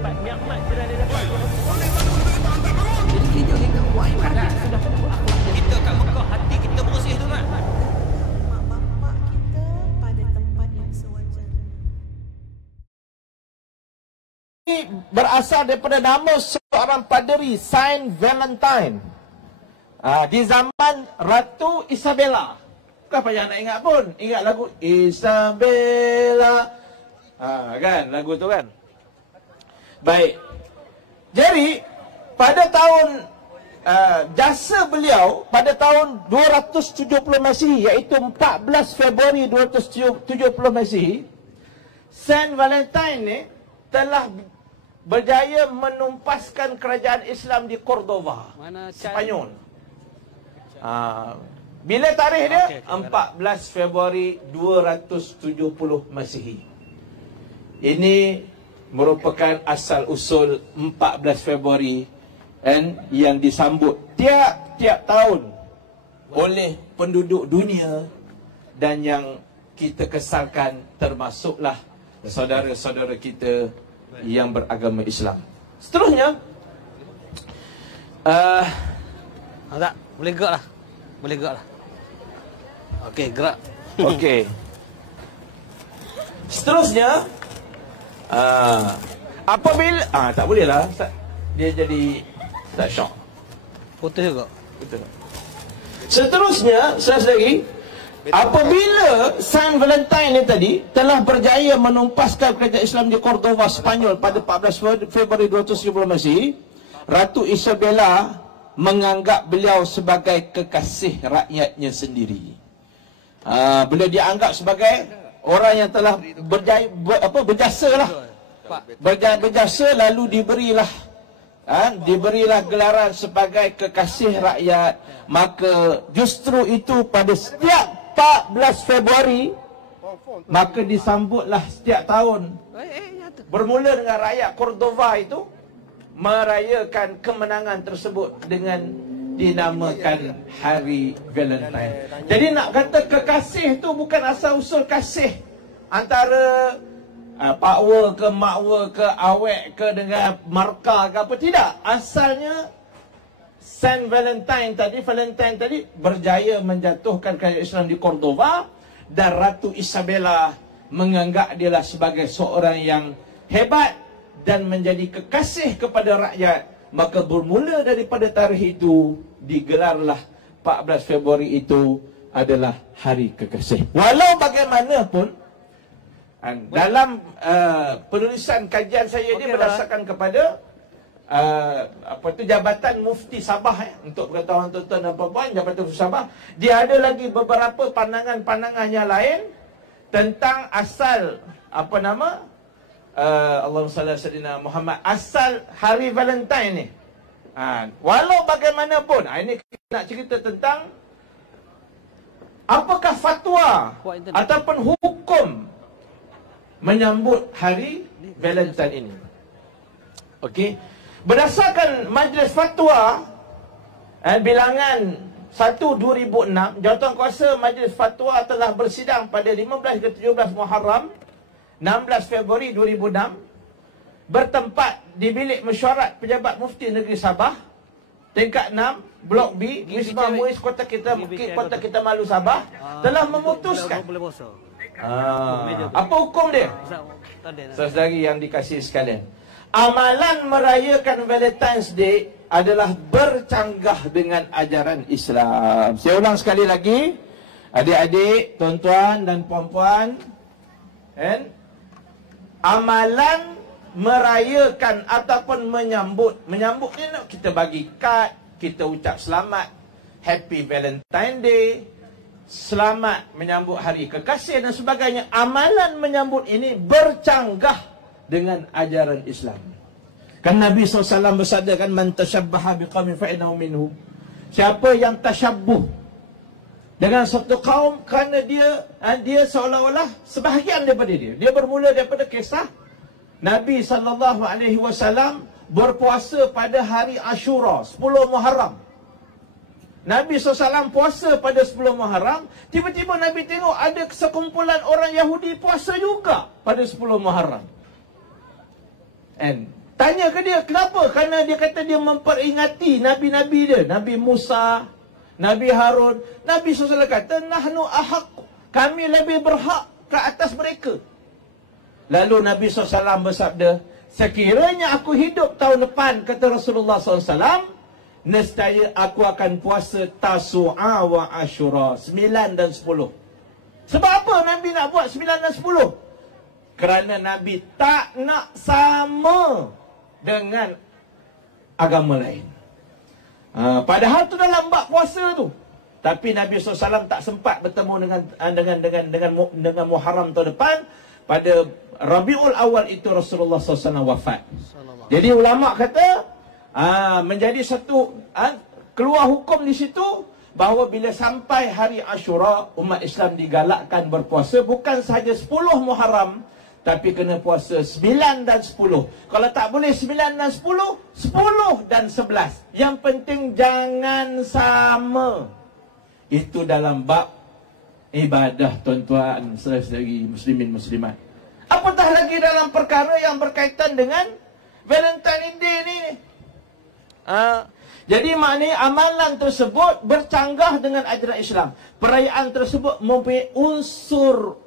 dapat nikmat sudah dia dapat. Jadi kita buat ibadat. Sudah tentu akhlak kita kat Mekah, hati kita bersih tu kan. Mak-mak kita pada tempat yang sewajarnya. Ini berasal daripada nama seorang paderi, Saint Valentine. Di zaman Ratu Isabella. Bukan payah nak ingat pun. Ingat lagu Isabella. Kan lagu tu kan. Baik. Jadi pada tahun jasa beliau pada tahun 270 Masihi, iaitu 14 Februari 270 Masihi, Saint Valentine ni telah berjaya menumpaskan kerajaan Islam di Cordova, Spanyol. Bila tarikh dia? 14 Februari 270 Masihi. Ini merupakan asal usul 14 Februari yang disambut tiap-tiap tahun oleh penduduk dunia, dan yang kita kesalkan termasuklah saudara-saudara kita yang beragama Islam. Seterusnya, tak boleh gerak lah. Boleh gerak lah. Okey, gerak. okey. Seterusnya, apabila tak boleh lah, dia jadi tak syok. Putus juga. Betul. Seterusnya, lagi, apabila Saint Valentine ni tadi telah berjaya menumpaskan kerajaan Islam di Cordova, Spanyol pada 14 Februari 270 Masihi, Ratu Isabella menganggap beliau sebagai kekasih rakyatnya sendiri. Beliau dianggap sebagai orang yang telah berjasa lah. Berjasa, lalu diberilah gelaran sebagai kekasih rakyat. Maka justru itu pada setiap 14 Februari maka disambutlah setiap tahun, bermula dengan rakyat Cordova itu merayakan kemenangan tersebut dengan dinamakan Hari Valentine. Jadi nak kata kekasih tu bukan asal usul kasih antara pakwa ke makwa ke awek ke dengan marka ke apa, tidak. Asalnya Saint Valentine tadi berjaya menjatuhkan kerajaan Islam di Cordova, dan Ratu Isabella menganggap dia lah sebagai seorang yang hebat dan menjadi kekasih kepada rakyat. Maka bermula daripada tarikh itu digelarlah 14 Februari itu adalah Hari Kekasih. Walau bagaimanapun, dalam penulisan kajian saya ni berdasarkan kepada Jabatan Mufti Sabah, untuk pengetahuan tuan-tuan dan puan-puan, Jabatan Mufti Sabah, dia ada lagi beberapa pandangan-pandangan yang lain tentang asal Allahumma salli ala sayyidina Muhammad, asal Hari Valentine ni. Walau bagaimanapun, ini nak cerita tentang apakah fatwa ataupun hukum menyambut Hari Valentine ini. Okey, berdasarkan Majlis Fatwa bilangan 1/2006, Jawatankuasa Majlis Fatwa telah bersidang pada 15 ke 17 Muharram 16 Februari 2006, bertempat di Bilik Mesyuarat Pejabat Mufti Negeri Sabah, tingkat 6, Blok B, Wisma Muiz, Kota Kinabalu, Sabah, telah memutuskan. Apa hukum dia? Saudari yang dikasihi sekalian, amalan merayakan Valentine's Day adalah bercanggah dengan ajaran Islam. Saya ulang sekali lagi, adik-adik, tuan-tuan dan puan-puan, amalan merayakan ataupun menyambut ni kita bagi kad, kita ucap selamat Happy Valentine Day, selamat menyambut Hari Kekasih dan sebagainya. Amalan menyambut ini bercanggah dengan ajaran Islam. Kan Nabi SAW bersabda, kan, man tashabbaha biqaumin fa innahu minhum. Siapa yang tasyabbuh dengan satu kaum kerana dia seolah-olah sebahagian daripada dia. Dia bermula daripada kisah Nabi SAW berpuasa pada hari Ashura, 10 Muharram. Nabi SAW puasa pada 10 Muharram. Tiba-tiba Nabi tengok ada sekumpulan orang Yahudi puasa juga pada 10 Muharram. Tanya ke dia, kenapa? Kerana dia kata dia memperingati Nabi-Nabi dia. Nabi Musa, Nabi Harun. Nabi SAW kata, nahnu ahaq. Kami lebih berhak ke atas mereka. Lalu Nabi SAW bersabda, sekiranya aku hidup tahun depan, kata Rasulullah SAW, nescaya aku akan puasa Tasu'a wa Ashura, 9 dan 10. Sebab apa Nabi nak buat 9 dan 10? Kerana Nabi tak nak sama dengan agama lain. Padahal tu dalam bab puasa tu. Tapi Nabi SAW tak sempat bertemu dengan Muharram tahun depan. Pada Rabiul Awal itu Rasulullah SAW wafat. Jadi ulama kata menjadi satu keluar hukum di situ bahawa bila sampai hari Ashura, umat Islam digalakkan berpuasa bukan sahaja 10 Muharram, tapi kena puasa 9 dan 10. Kalau tak boleh 9 dan 10, 10 dan 11. Yang penting jangan sama. Itu dalam bab ibadah, tuan-tuan saudari muslimin muslimat. Apatah lagi dalam perkara yang berkaitan dengan Valentine Day ni. Jadi maknanya amalan tersebut bercanggah dengan ajaran Islam. Perayaan tersebut mempunyai unsur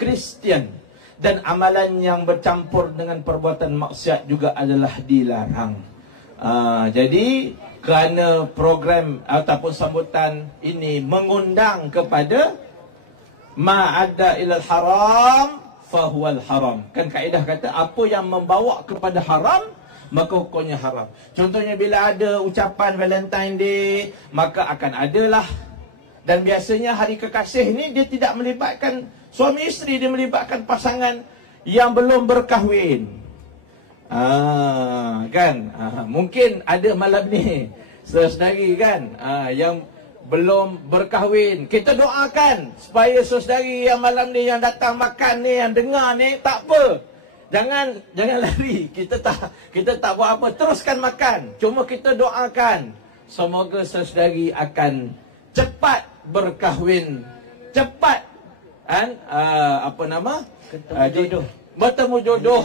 Kristian, dan amalan yang bercampur dengan perbuatan maksiat juga adalah dilarang. Jadi kerana program ataupun sambutan ini mengundang kepada ma'adda ilal haram fahuwal haram. Kan kaedah kata apa yang membawa kepada haram maka hukumnya haram. Contohnya bila ada ucapan Valentine Day, maka akan adalah. Dan biasanya hari kekasih ni dia tidak melibatkan suami isteri, dia melibatkan pasangan yang belum berkahwin. Mungkin ada malam ni saudari kan, yang belum berkahwin. Kita doakan supaya saudari yang malam ni yang datang makan ni, yang dengar ni, tak apa. Jangan lari. Kita tak buat apa, teruskan makan. Cuma kita doakan semoga saudari akan cepat berkahwin, cepat bertemu jodoh.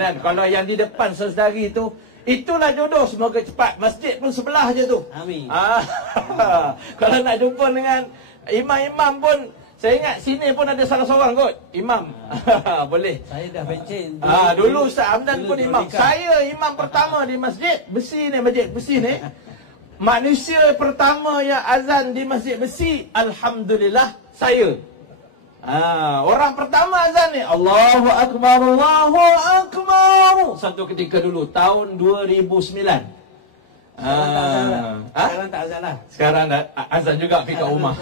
Dan kalau yang di depan saudari tu, itulah jodoh, semoga cepat. Masjid pun sebelah je tu. Amin. Kalau nak jumpa dengan imam-imam pun, saya ingat sini pun ada salah seorang kot imam. Boleh. Saya dah pencen. Dulu Ustaz Hamdan pun imam. Saya imam pertama di masjid besi ni, masjid besi ni. Manusia pertama yang azan di masjid besi, alhamdulillah, saya. Orang pertama azan ni, Allahu Akbar, Allahu Akbar. Satu ketika dulu, tahun 2009. Sekarang tak azan lah. Sekarang azan juga pergi kat rumah.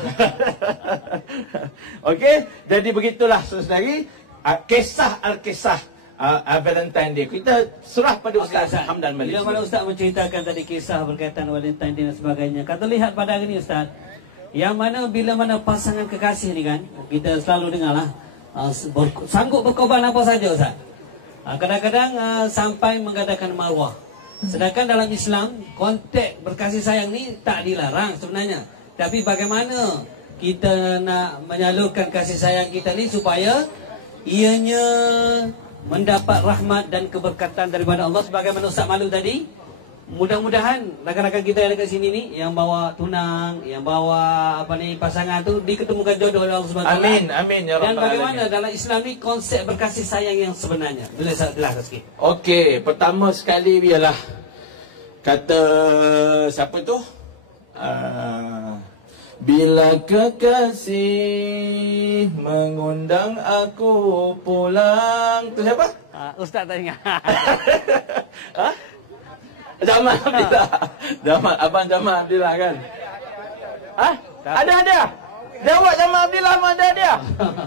Okey, jadi begitulah saudari, kisah Valentine Day. Kita serah pada Ustaz Hamdan Malik. Bila mana Ustaz menceritakan tadi kisah berkaitan Valentine Day dan sebagainya, kata lihat pada hari ni Ustaz, yang mana bila mana pasangan kekasih ni kan, kita selalu dengar lah, sanggup berkorban apa saja Ustaz. Kadang-kadang sampai mengadakan maruah. Sedangkan dalam Islam, konteks berkasih sayang ni tak dilarang sebenarnya. Tapi bagaimana kita nak menyalurkan kasih sayang kita ni supaya ianya mendapat rahmat dan keberkatan daripada Allah, sebagaimana Ustaz Malu tadi. Mudah-mudahan rakan-rakan kita yang dekat sini ni, yang bawa tunang, yang bawa pasangan tu, diketemukan jodoh oleh Allah Subhanahu Wa Taala. Amin, amin ya rabbal alamin. Dan bagaimana dalam Islam ni konsep berkasih sayang yang sebenarnya? Boleh saya jelaskan sikit? Okey, pertama sekali ialah kata siapa tu? Bila kekasih mengundang aku pulang. Tu siapa? Ustaz tak ingat. Jamal Abdillah. Abang Jamal Abdillah kan? Ada. Jawab Jamal Abdillah, mana dia?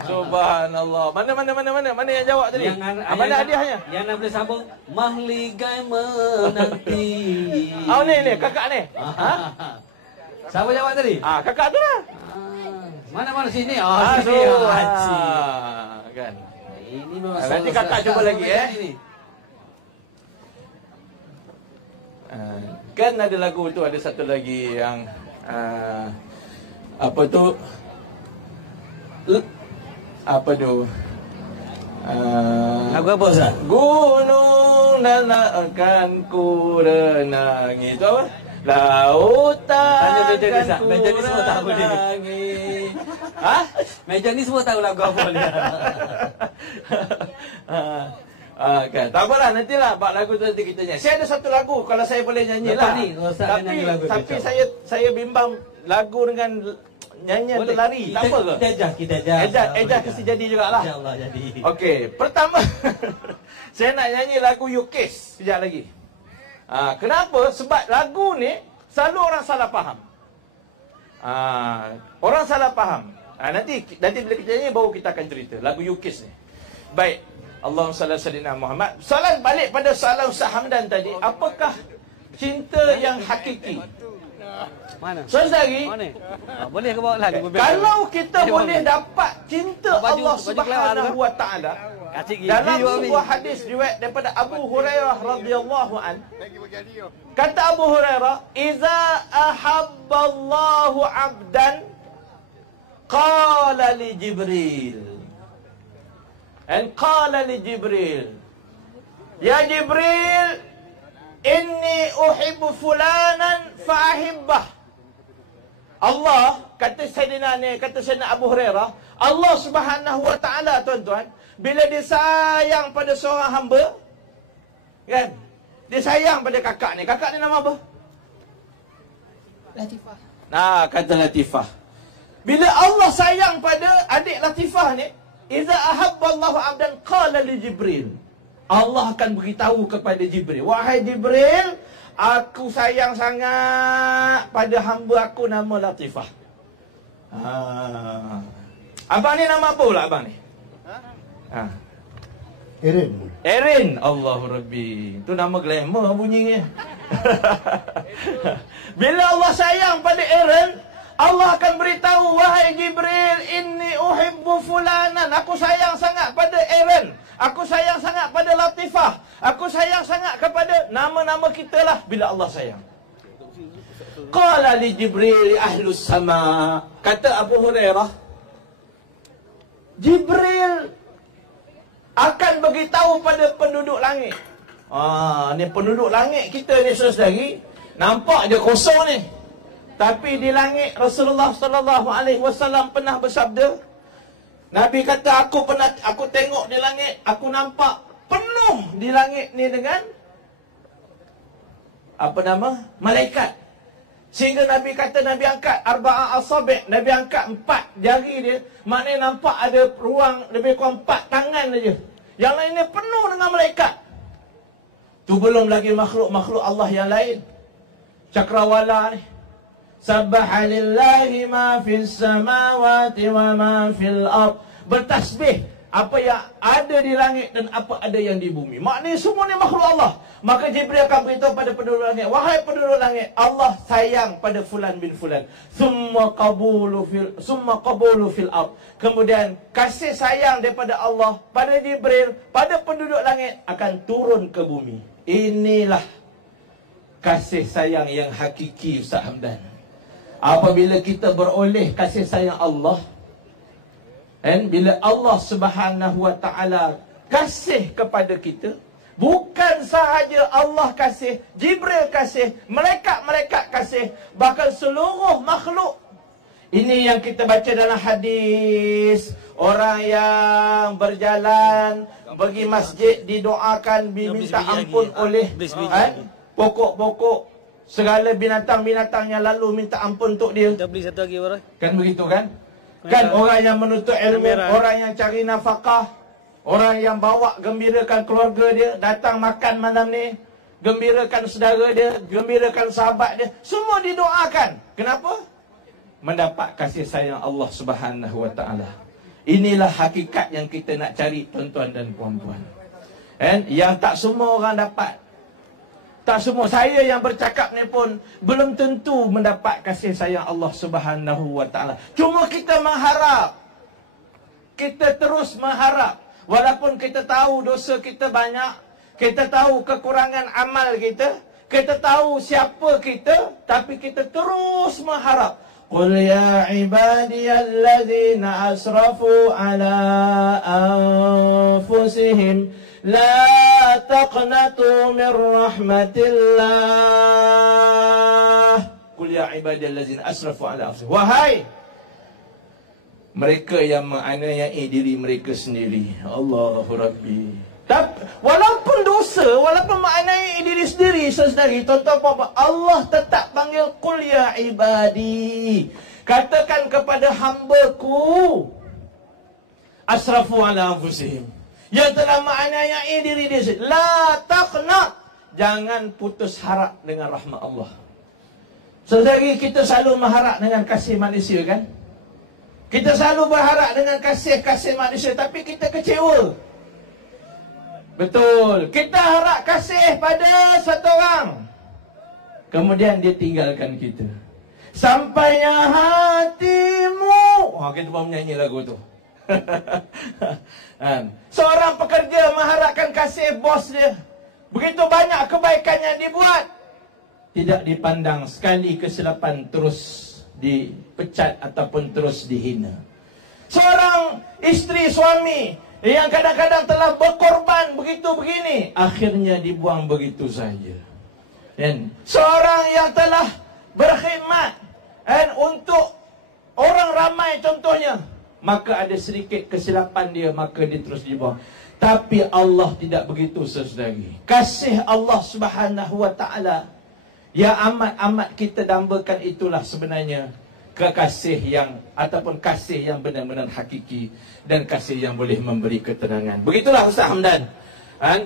Subhanallah. Mana yang jawab tadi? Mana hadiahnya? Yang nak boleh sambung, mahligai menanti. Ni kakak ni. Siapa jawab tadi? Kakak tu lah. Mana sini? Sini. Kan. Ini memang Nanti kakak cuba lagi Kan ada lagu tu, ada satu lagi yang apa tu Lagu apa Ustaz? Gunung dan akan ku renangi. Itu apa? Lautan Tanya meja ni, Ustaz. akan ku Meja ni semua tahu dia. renangi. Hah? Meja ni semua tahu lagu apa dia. Kan. Tak apalah, nantilah bab lagu tu nanti kita nyanyi. Saya ada satu lagu kalau saya boleh nyanyi Lepas lah. ni, Ustaz akan nyanyi lagu tu, tapi insyaAllah. saya bimbang lagu dengan nyanyian tu lari. Tak apa ke? Kita ejah. Ejah kasi jadi jugalah. InsyaAllah jadi. Okey, pertama saya nak nyanyi lagu Yukis sekejap lagi. Kenapa? Sebab lagu ni selalu orang salah faham. Orang salah faham. Nanti bila kita nyanyi baru kita akan cerita lagu Yukis ni. Baik. Allahumma salli ala sayyidina Muhammad. Soalan balik pada soalan Ustaz Hamdan tadi, apakah cinta yang hakiki? Mana? Saudari, Mana? Boleh ke bawa lagu? kalau kita boleh dapat cinta Allah Subhanahu wa taala dalam sebuah hadis riwayat daripada Abu Hurairah radhiyallahu an, kata Abu Hurairah, "Iza ahabballahu 'abdan qala li Jibril." And qala li Jibril, "Ya Jibril, inni uhibbu fulanan fa'ahibbah." Allah, kata Sayyidina Abu Hurairah, Allah Subhanahu wa taala, tuan-tuan, bila dia sayang pada seorang hamba, kan? Dia sayang pada kakak ni. Kakak ni nama apa? Latifah. Kata Latifah. Bila Allah sayang pada adik Latifah ni, iza ahabballahu 'abdan qala li Jibril. Allah akan beritahu kepada Jibril, "Wahai Jibril, aku sayang sangat pada hamba aku nama Latifah." Abang ni nama apa pula abang ni? Erin. Allahu Rabbi. Itu nama glamour bunyinya. Bila Allah sayang pada Erin, Allah akan beritahu, "Wahai Jibril, inni uhibbu fulanan." Aku sayang sangat pada Erin. Aku sayang sangat pada Latifah. Aku sayang sangat kepada nama-nama kita lah bila Allah sayang. Qala li Jibril ahlus sama. Kata Abu Hurairah, Jibril akan beritahu pada penduduk langit. Ni penduduk langit kita ni saudari, nampak je kosong ni. Tapi di langit Rasulullah sallallahu alaihi wasallam pernah bersabda, Nabi kata, aku tengok di langit, aku nampak penuh di langit ni dengan malaikat. Sehingga Nabi kata, Nabi angkat arba'a asabi', Nabi angkat 4 jari dia, maknanya nampak ada ruang lebih kurang 4 tangan saja. Yang lain ni penuh dengan malaikat. Tu belum lagi makhluk-makhluk Allah yang lain. Cakrawala ni. Sabbaha lillahi ma fis samawati wa ma fil ard. Bertasbih apa yang ada di langit dan apa ada yang di bumi. Maknanya semua ni makhluk Allah. Maka Jibril akan beritahu pada penduduk langit, "Wahai penduduk langit, Allah sayang pada fulan bin fulan. Summa qabulu fil ard." Kemudian kasih sayang daripada Allah pada Jibril, pada penduduk langit akan turun ke bumi. Inilah kasih sayang yang hakiki, Ustaz Hamdan. Apabila kita beroleh kasih sayang Allah, dan bila Allah Subhanahu wa taala kasih kepada kita, bukan sahaja Allah kasih, Jibril kasih, malaikat-malaikat kasih, bahkan seluruh makhluk. Ini yang kita baca dalam hadis, orang yang berjalan pergi masjid didoakan, diminta ampun oleh pokok-pokok, segala binatang-binatang yang lalu minta ampun untuk dia. Kita beli satu lagi orang. Kan begitu kan? Kan orang yang menuntut ilmu, orang yang cari nafkah, orang yang bawa gembirakan keluarga dia, datang makan malam ni, gembirakan saudara dia, gembirakan sahabat dia, semua didoakan. Kenapa? Mendapat kasih sayang Allah Subhanahu wa taala. Inilah hakikat yang kita nak cari, tuan-tuan dan puan-puan. Yang tak semua orang dapat. Tak semua. Saya yang bercakap ni pun belum tentu mendapat kasih sayang Allah Subhanahu wa taala. Cuma kita mengharap. Kita terus mengharap. Walaupun kita tahu dosa kita banyak, kita tahu kekurangan amal kita, kita tahu siapa kita, tapi kita terus mengharap Qul ya ibadiyalladzina asrafu ala anfusihim la taqnatu min rahmatillah. Qul ya ibadiyalladzina asrafu ala anfusihim. Wahai mereka yang menganiayai diri mereka sendiri. Allahu Rabbi. Walaupun dosa, walaupun menganiayai diri sendiri sendiri, tuan-tuan, Allah tetap panggil qul ya ibadi. Katakan kepada hamba-Ku asrafu ala anfusihim, yang telah menganiayai diri dia sendiri. La taqna, jangan putus harap dengan rahmat Allah. Sedari kita selalu mengharap dengan kasih manusia, kan? Kita selalu berharap dengan kasih manusia, tapi kita kecewa. Betul. Kita harap kasih pada satu orang, kemudian dia tinggalkan kita. Sampainya hatimu. Kita baru menyanyi lagu tu. Seorang pekerja mengharapkan kasih bos dia. Begitu banyak kebaikan yang dibuat, tidak dipandang, sekali kesilapan terus dipecat ataupun terus dihina. Seorang isteri suami yang kadang-kadang telah berkorban begitu begini, akhirnya dibuang begitu saja. Dan seorang yang telah berkhidmat untuk orang ramai contohnya, maka ada sedikit kesilapan dia, maka dia terus dibuang. Tapi Allah tidak begitu, saudari. Kasih Allah Subhanahu wa taala yang amat-amat kita dambakan, itulah sebenarnya kekasih yang ataupun kasih yang benar-benar hakiki dan kasih yang boleh memberi ketenangan. Begitulah Ustaz Hamdan.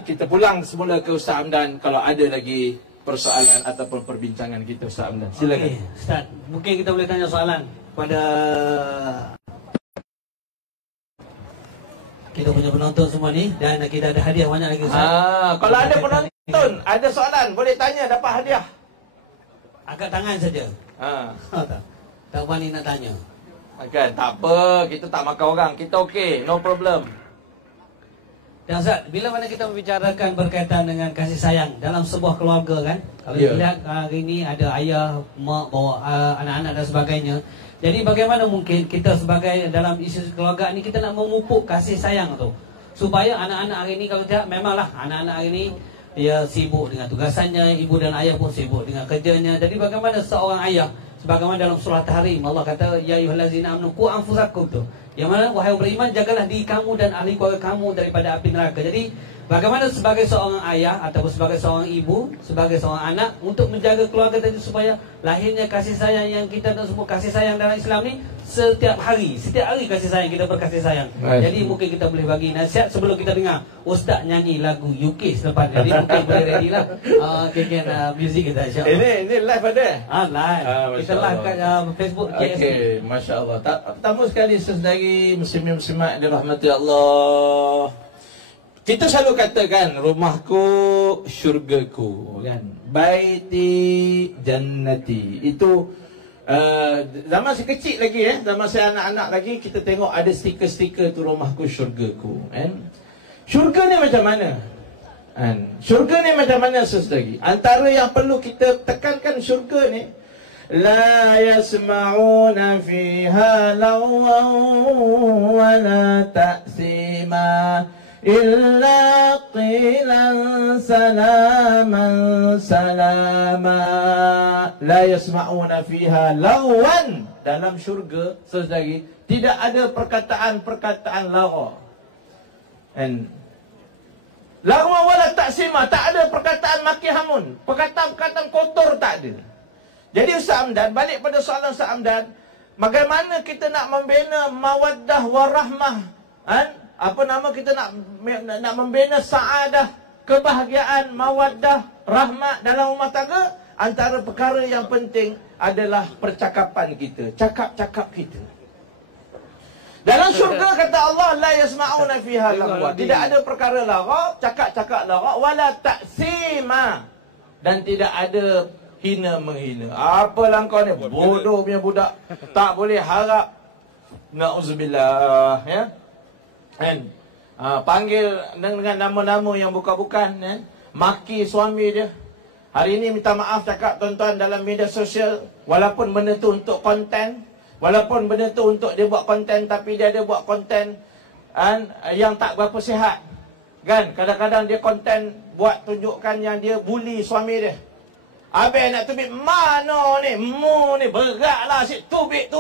Kita pulang semula ke Ustaz Hamdan kalau ada lagi persoalan ataupun perbincangan kita, Ustaz Hamdan. Silakan. Okay, Ustaz, mungkin kita boleh tanya soalan pada kita punya penonton semua ni, dan kita ada hadiah banyak lagi, Ustaz. Kalau ada penonton ada soalan, boleh tanya, dapat hadiah. Angkat tangan saja. Tak berani nak tanya. Kan, tak apa, kita tak makan orang, kita okey, no problem. Dan Ustaz, bila mana kita membicarakan berkaitan dengan kasih sayang dalam sebuah keluarga, kan, kalau kita lihat hari ini ada ayah, mak, bawa anak-anak dan sebagainya. Jadi bagaimana mungkin kita sebagai dalam isu keluarga ni kita nak memupuk kasih sayang tu, supaya anak-anak hari ini, kalau tidak, memanglah anak-anak hari ini dia sibuk dengan tugasannya, ibu dan ayah pun sibuk dengan kerjanya. Jadi bagaimana seorang ayah, sebagaimana dalam surah Tahrim Allah kata ya ayyuhallazina amanu qu anfusakum tu, yang mana wahai beriman, jagalah diri kamu dan ahli keluarga kamu daripada api neraka. Jadi bagaimana sebagai seorang ayah ataupun sebagai seorang ibu, sebagai seorang anak, untuk menjaga keluarga tadi supaya lahirnya kasih sayang yang kita nak sebut kasih sayang dalam Islam ni setiap hari kasih sayang, kita berkasih sayang. Jadi mungkin kita boleh bagi nasihat sebelum kita dengar Ustaz nyanyi lagu UK selepas. Jadi mungkin boleh ready lah music kita, insyaAllah. Ini live ada? Live. Kita live kat Facebook JST. Okey, Masya Allah. Pertama sekali, saudari muslimin-muslimat dirahmati Allah, kita selalu katakan rumahku syurgaku, kan? Baiti jannati. Itu zaman saya kecil lagi, zaman saya anak-anak lagi, kita tengok ada stiker-stiker tu, rumahku syurgaku, kan? Syurga ni macam mana? Syurga ni macam mana, saudari? Antara yang perlu kita tekankan syurga ni, la yasma'una fiha lawan wa la ta'sima illa qilan salaman salama. La yasma'una fiha lawan. Dalam syurga, saudari, tidak ada perkataan-perkataan lawa. Lawa wala taksima, tak ada perkataan maki hamun, perkataan-perkataan kotor tak ada. Jadi Ustaz Hamdan, balik pada soalan Ustaz Hamdan, bagaimana kita nak membina mawaddah warahmah, kita nak membina saadah, kebahagiaan, mawaddah, rahmat dalam rumah tangga. Antara perkara yang penting adalah percakapan kita, cakap-cakap kita. Dalam syurga kata Allah, la yasma'una fiha lagwa, tidak ada perkara lagwa, cakap-cakap lagwa, wala ta'sima, dan tidak ada hina menghina. Apalah kau ni, bodoh punya budak, tak boleh harap, na'udzubillah, ya. Panggil dengan nama-nama yang bukan-bukan, maki suami dia. Hari ini minta maaf cakap tuan-tuan dalam media sosial, walaupun benda tu untuk konten, walaupun benda tu untuk dia buat konten, tapi dia ada buat konten yang tak berapa sihat. Kan? Kadang-kadang dia konten buat tunjukkan yang dia bully suami dia. Habis nak tubik, mana ni? Mu ni beratlah asyik tubik.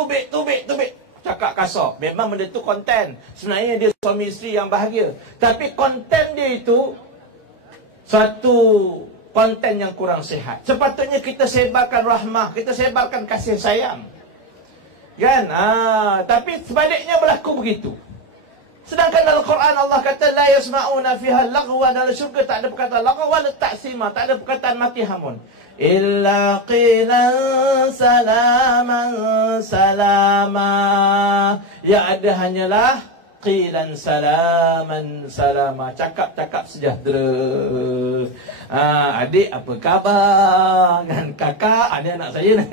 Cakap kasar. Memang benda tu konten. Sebenarnya dia suami isteri yang bahagia. Tapi konten dia itu satu konten yang kurang sihat. Sepatutnya kita sebarkan rahmah, kita sebarkan kasih sayang. Kan? Tapi sebaliknya berlaku begitu. Sedangkan dalam Quran Allah kata la yasma'una fiha laghwa, dalam syurga tak ada perkataan laghwa la ta'sima, tak ada perkataan maki hamun. Illa qilan salaman salama. Ya ada hanyalah qilan salaman salama. Cakap-cakap sejahtera. Adik apa khabar? Kan kakak, ada anak saya ni.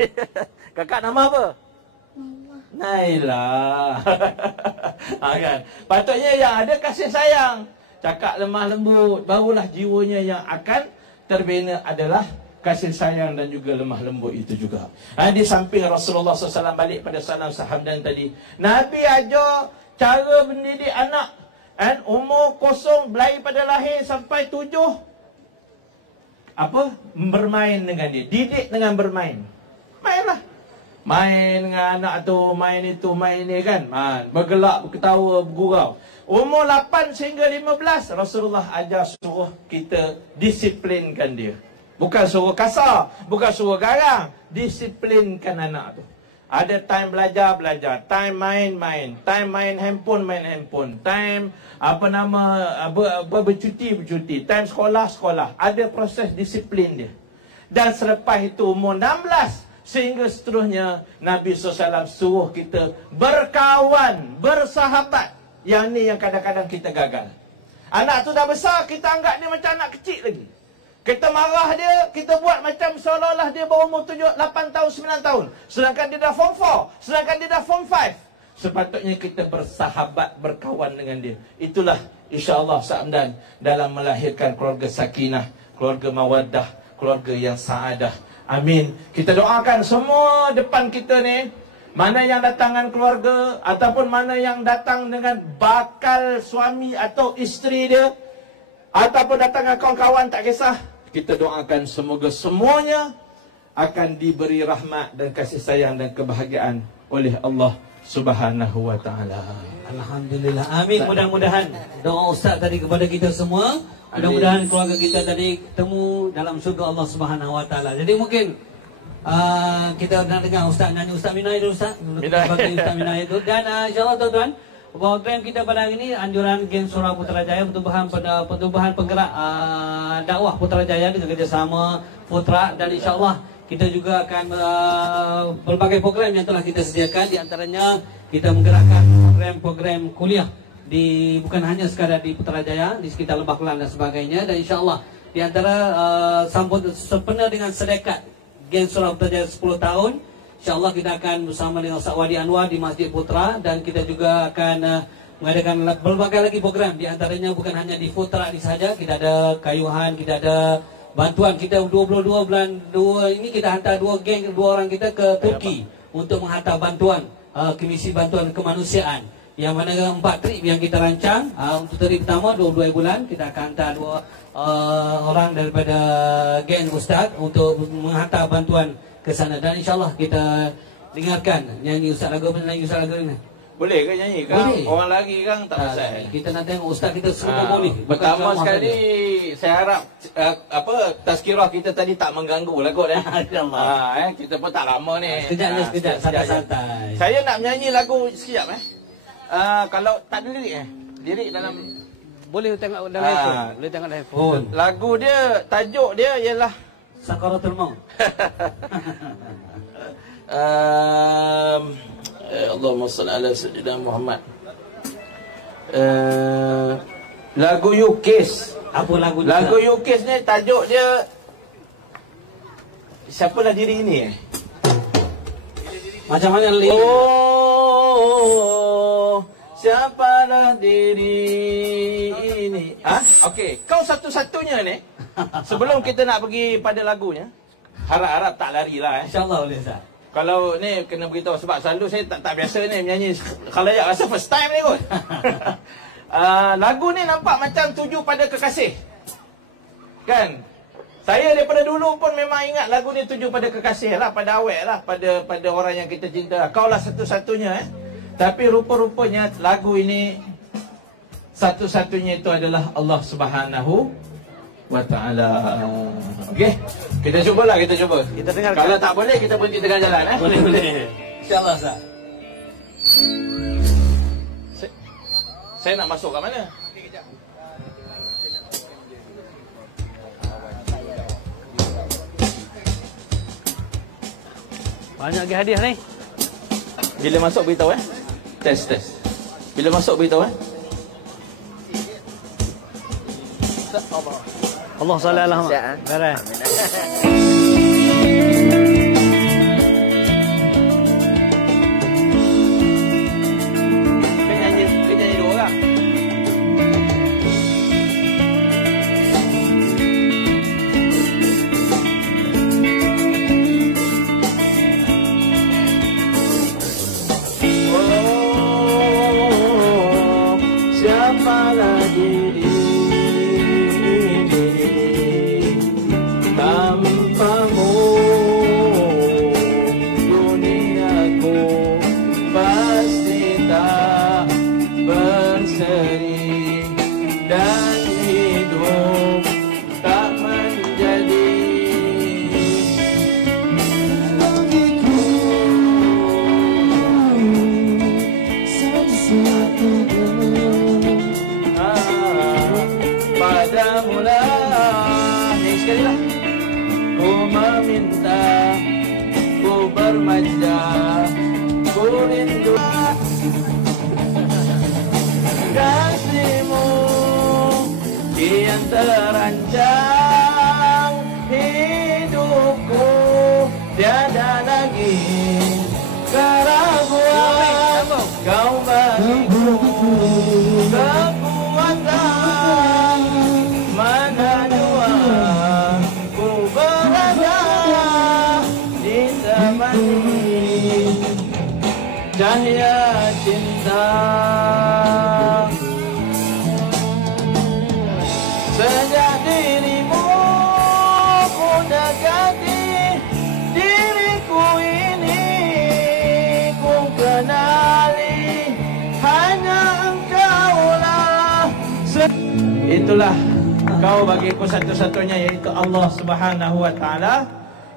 Kakak nama apa? Naila. Kan? Patutnya yang ada kasih sayang, cakap lemah lembut, barulah jiwanya yang akan terbina adalah kasih sayang dan juga lemah lembut itu juga. Di samping Rasulullah SAW balik pada salam sahamdan tadi, Nabi ajar cara mendidik anak, umur 0 belai pada lahir sampai 7 bermain dengan dia, didik dengan bermain. Mainlah. Main dengan anak tu, main itu, main ni kan. Bergelak, berketawa, bergurau. Umur 8 sehingga 15, Rasulullah ajar suruh kita disiplinkan dia. Bukan suruh kasar, bukan suruh garang. Disiplinkan anak tu. Ada time belajar, time main, time main handphone, time bercuti, time sekolah. Ada proses disiplin dia. Dan selepas itu umur 16 sehingga seterusnya, Nabi SAW suruh kita berkawan, bersahabat. Yang ni yang kadang-kadang kita gagal. Anak tu dah besar, kita anggap dia macam anak kecil lagi. Kita marah dia, kita buat macam seolah-olah dia berumur 7, 8 tahun, 9 tahun. Sedangkan dia dah form 4, sedangkan dia dah form 5. Sepatutnya kita bersahabat, berkawan dengan dia. Itulah insya-Allah sa'amdan dalam melahirkan keluarga sakinah, keluarga mawaddah, keluarga yang saadah. Amin. Kita doakan semua depan kita ni, mana yang datang dengan keluarga ataupun mana yang datang dengan bakal suami atau isteri dia, ataupun datang dengan kawan-kawan, tak kisah. Kita doakan semoga semuanya akan diberi rahmat dan kasih sayang dan kebahagiaan oleh Allah Subhanahu wa taala. Alhamdulillah. Amin. Mudah-mudahan doa Ustaz tadi kepada kita semua, mudah-mudahan keluarga kita tadi ketemu dalam syurga Allah Subhanahu wa taala. Jadi mungkin kita nak dengar Ustaz nyanyi Ustaz Minai dulu Ustaz. Bagi Ustaz Minai itu, dan insya-Allah tuan-tuan, program kita pada hari ini anjuran Geng Surau Putrajaya, pertumbuhan penggerak dakwah Putrajaya dengan kerjasama Putra, dan insya-Allah kita juga akan berbagai program yang telah kita sediakan. Di antaranya kita menggerakkan program-program kuliah bukan hanya sekadar di Putrajaya, di sekitar Lebah Kelang dan sebagainya. Dan insya-Allah di antara sambut sempena dengan sedekat Geng Surau Putrajaya 10 tahun, insya-Allah kita akan bersama dengan Ustaz Wadi Anwar di Masjid Putra, dan kita juga akan mengadakan berbagai lagi program. Di antaranya bukan hanya di Putra ini saja, kita ada kayuhan, kita ada bantuan. Kita 22 bulan 2 ini kita hantar 2 orang kita ke Turki untuk menghantar bantuan ke misi bantuan kemanusiaan. Yang mana 4 trip yang kita rancang. Untuk trip pertama 22 bulan kita akan hantar 2 orang daripada geng Ustaz untuk menghantar bantuan ke sana. Dan insya-Allah kita dengarkan nyanyi Ustaz lagu ni. Boleh ke nyanyi kan? Boleh. Orang lagi kan tak pasal. Kita nak tengok Ustaz kita semua boleh. Pertama sekali saya harap tazkirah kita tadi tak mengganggu lagu dah. Insya-Allah. Kita pun tak lama ni. Sekejap, santai-santai. Saya nak menyanyi lagu sekejap kalau tak ada lirik lirik dalam boleh tengok dalam handphone. Boleh tengok dalam handphone. Lagu dia, tajuk dia ialah Sakaratul Maut. Allahumma salli ala sayyidina Muhammad. Lagu Yukis. Apa lagu ni? Lagu Yukis ni tajuk dia siapalah diri ini Macam mana lirik? siapalah diri ini. Okey, kau satu-satunya ni. Sebelum kita nak pergi pada lagunya, harap-harap tak larilah. InsyaAllah boleh Ustaz. Kalau ni kena beritahu sebab selalu saya tak biasa ni menyanyi khalayak, rasa first time ni kot. Lagu ni nampak macam tuju pada kekasih. Kan? Saya daripada dulu pun memang ingat lagu ni tuju pada kekasih lah, pada awet lah, pada orang yang kita cinta. Kau lah satu-satunya Tapi rupa-rupanya lagu ini satu-satunya itu adalah Allah Subhanahu wa ta'ala. Okey, kita cubalah, kita cuba. Kita dengar. Kalau tak boleh kita berhenti tengah jalan Boleh. InsyaAllah Ustaz. Saya nak masuk kat mana? Banyak lagi hadiah ni. Bila masuk beritahu Test. Bila masuk beritahu Allah salli ala Muhammad. Beres. Kita nyanyi dua orang. Siapalah diri tanpamu, duniaku pasti tak berseri dan hidup tak menjadi begitu padamu lah. Ni sekali lah. Ku meminta, ku bermanja, ku rindu kasihmu kian terancam hidupku, tiada lagi keraguan, kau bagiku kekuatan, mana jua ku berada ditemani cahaya cinta. Sejak dirimu ku dekati, diriku ini ku kenali, hanya engkaulah. Itulah kau bagiku satu-satunya, yaitu Allah Subhanahu wa ta'ala,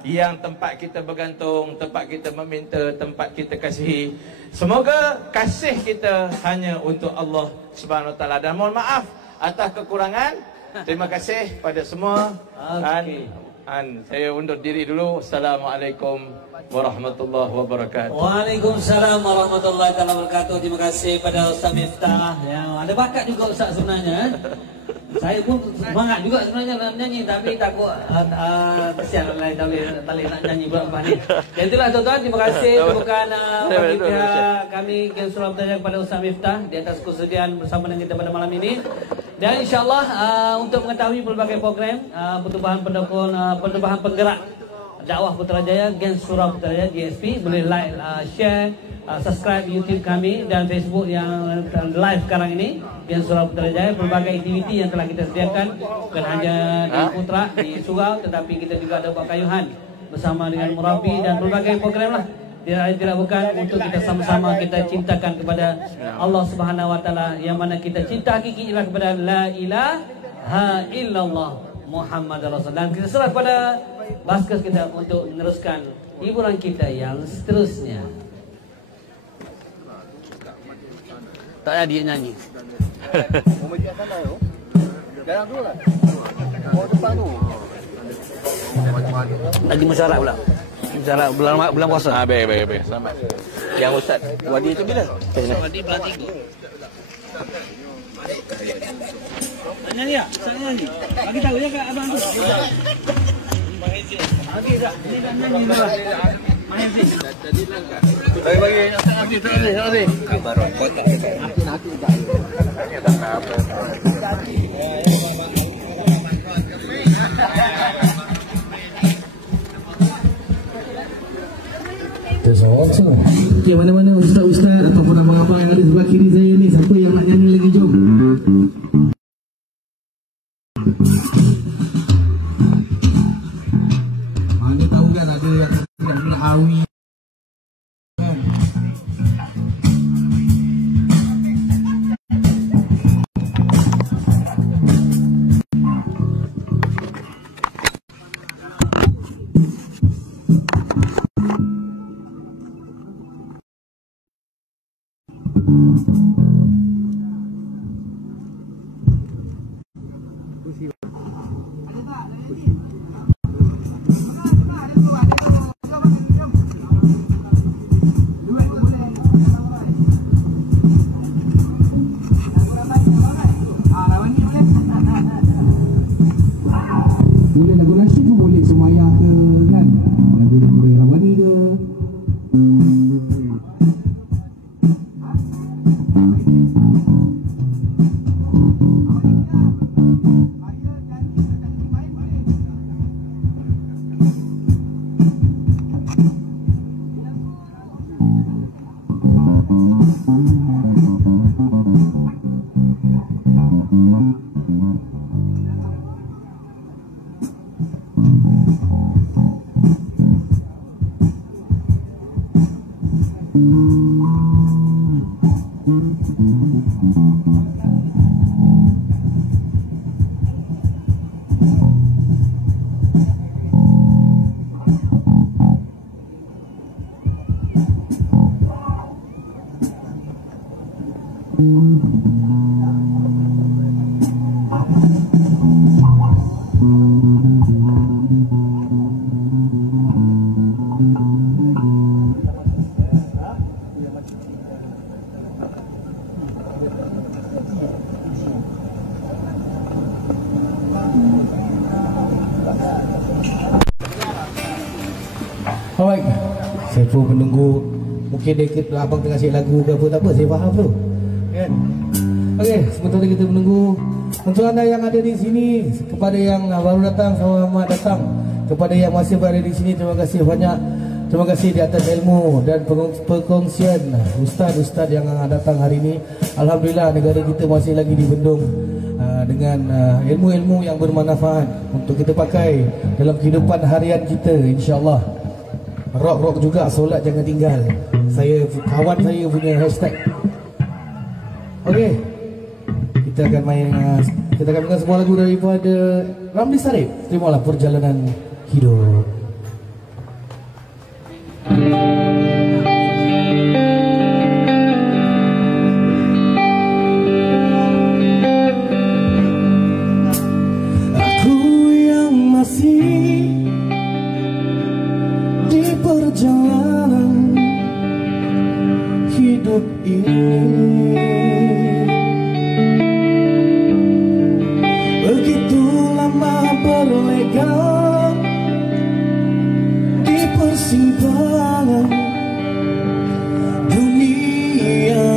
yang tempat kita bergantung, tempat kita meminta, tempat kita kasihi. Semoga kasih kita hanya untuk Allah Subhanahu wa ta'ala. Dan mohon maaf atas kekurangan. Terima kasih pada semua. Dan saya undur diri dulu. Assalamualaikum warahmatullahi wabarakatuh. Waalaikumsalam warahmatullahi wabarakatuh. Terima kasih pada Ustaz Miftah yang ada bakat juga Ustaz sebenarnya. Saya pun semangat juga sebenarnya nak nyanyi, tapi takut kesian orang lain tak boleh nak nyanyi berapa ni. Dan itulah tuan-tuan, terima kasih bukan bagi pihak kami Geng Surau Putrajaya kepada Ustaz Miftah di atas kesediaan bersama dengan kita pada malam ini. Dan insyaAllah untuk mengetahui pelbagai program pertubuhan pendukung, pertubuhan penggerak dakwah Putrajaya, Geng Surau Putrajaya GSP, boleh like, share, subscribe YouTube kami dan Facebook yang live sekarang ini, Geng Surau Putrajaya. Pelbagai aktiviti yang telah kita sediakan, bukan hanya di Putra, di surau, tetapi kita juga ada buat kayuhan bersama dengan Murabi dan pelbagai program lah. Tidak bukan untuk kita sama-sama kita cintakan kepada Allah Subhanahu wa ta'ala, yang mana kita cinta hakiki ialah kepada la ilaha illallah Muhammad Rasulullah. Dan kita serah kepada Baskers kita untuk meneruskan hiburan kita yang seterusnya. Tak ada dia nyanyi. Jalan dulu lah. Mau depan tu. Lagi musyarat pula. Musyarat bulan puasa. Baik. Selamat. Yang Ustaz Wadi itu bila? Wadi bulan 3. Nyanyi tak? Ustaz nyanyi. Bagi tahu ya kat abang tu. Bagi tak? Ini dah nyanyi dah. Okey, mana-mana ustaz-ustaz ataupun abang-abang yang ada sebelah kiri saya ni, siapa yang nak nyanyi lagi, jom. Mana tahu kan ada yang nak hawi. Boleh lagu nasyid tu, boleh Sumayah ke kan, lagu-lagu Rawani ke. Alright, saya pun menunggu. Mungkin dia abang tengah cek lagu ke apa, tak apa, saya faham tu kan? Okey, sementara kita menunggu, untuk anda yang ada di sini, kepada yang baru datang, selamat datang. Kepada yang masih berada di sini, terima kasih banyak. Terima kasih di atas ilmu dan perkongsian ustaz-ustaz yang datang hari ini. Alhamdulillah, negara kita masih lagi dibendung dengan ilmu-ilmu yang bermanfaat untuk kita pakai dalam kehidupan harian kita, insya-Allah. Rock juga, solat jangan tinggal. Kawan saya punya hashtag. Okey, kita akan dengar sebuah lagu daripada Ramli Sarip. Terimalah Perjalanan Hidup. Aku yang masih di perjalanan hidup ini, begitu lama berlegang di persimpangan dunia,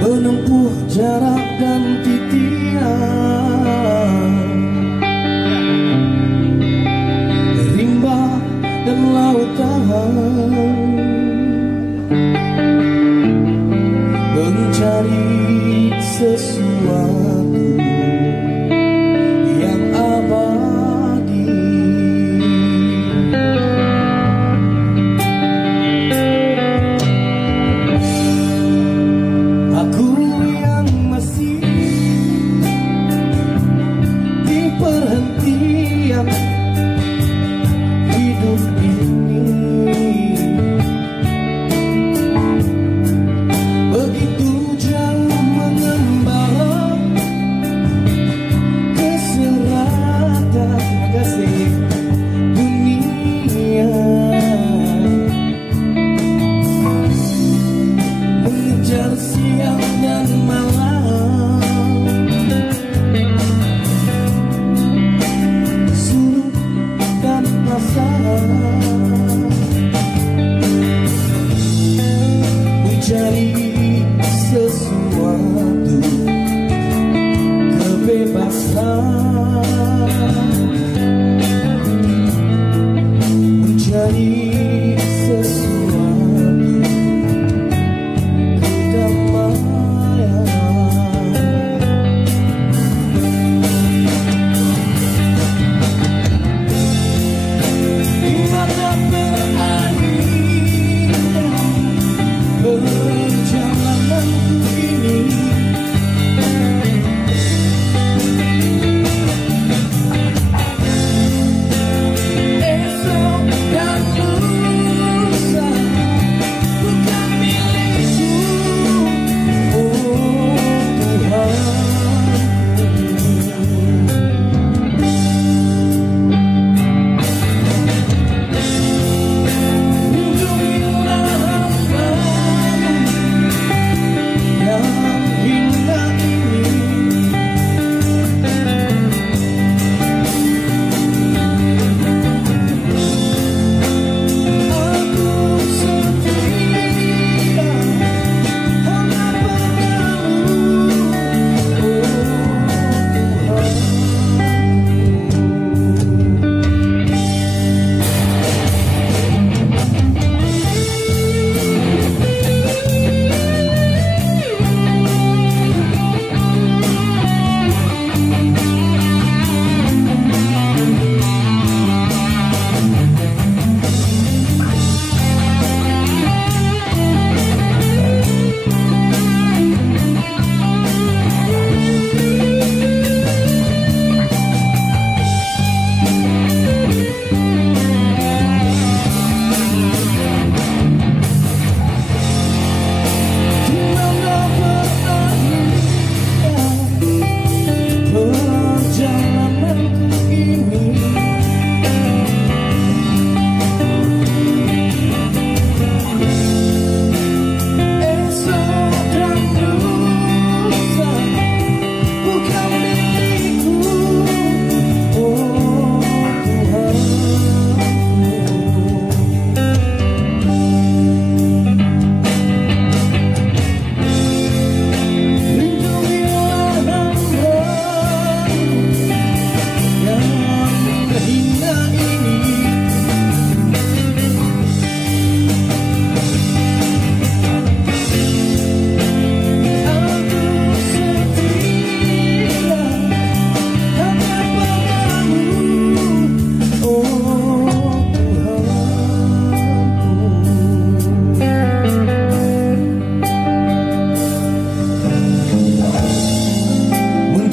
menempuh jarak dan titian, rimba dan lautan, mencari sesuatu yang abadi. Aku yang masih di perhentian hidup ini, begitu jauh mengembara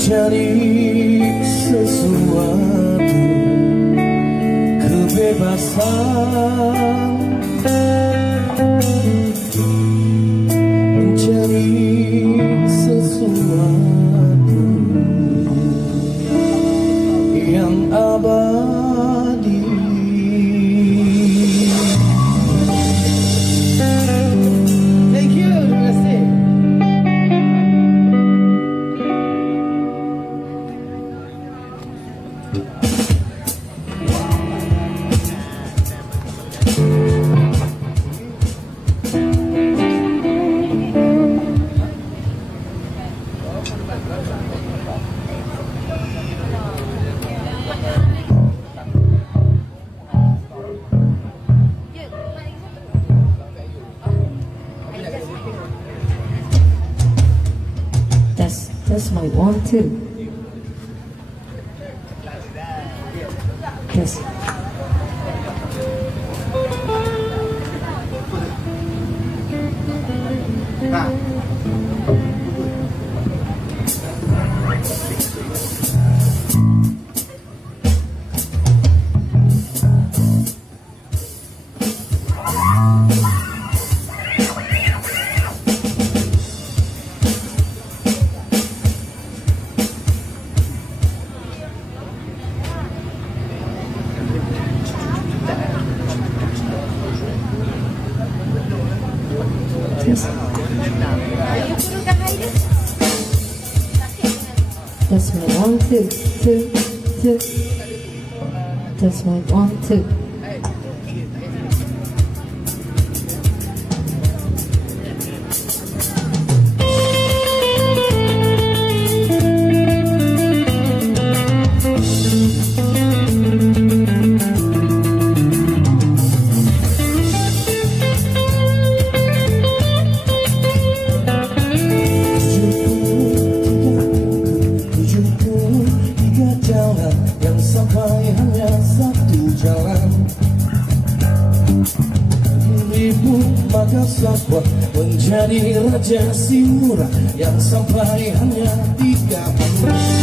mencari sesuatu kebebasan, mencari sesuatu yang abadi. Thank you, terima kasih. That's my 1, 2. Yes. That's my 1, 2, 2, 2. That's my 1, 2. Menjadi raja si murah yang sampai hanya 3 bulan.